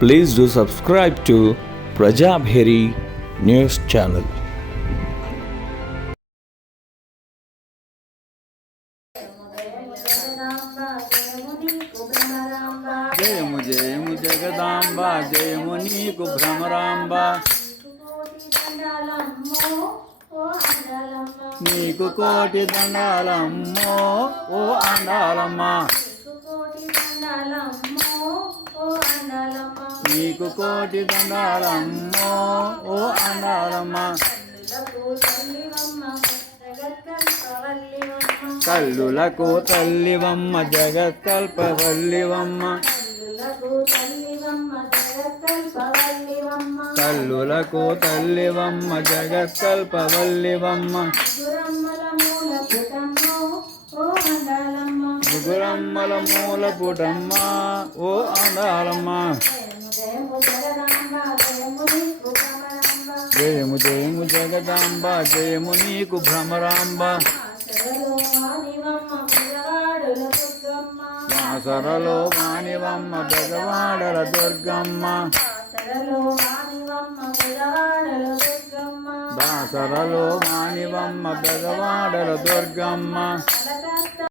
Please do subscribe to Prajabheri News Channel. జయము జయము జగదాంబ జయము నీకు భ్రమరాంబ నీకు కోటి దండాలమ్మో ఓ అండాలమ్మ నీకు కోటి దండాలమ్మో ఓ అండాలమ్మ కల్లులకు తల్లివమ్మ జగత్కల్పవల్లివమ్మ కల్లులకు తల్లివమ్మ జగత్కల్పవల్లివమ్మ ముగురమ్మల మూల పుటమ్మ ఓ అండాలమ్మ జయము జయము జగదాంబ జయము నీకు భ్రమరాంబ వాసరలో మానివమ్మ బెజవాడల దుర్గమ్మ బాసరలో మానివమ్మ బెజవాడల దుర్గమ్మ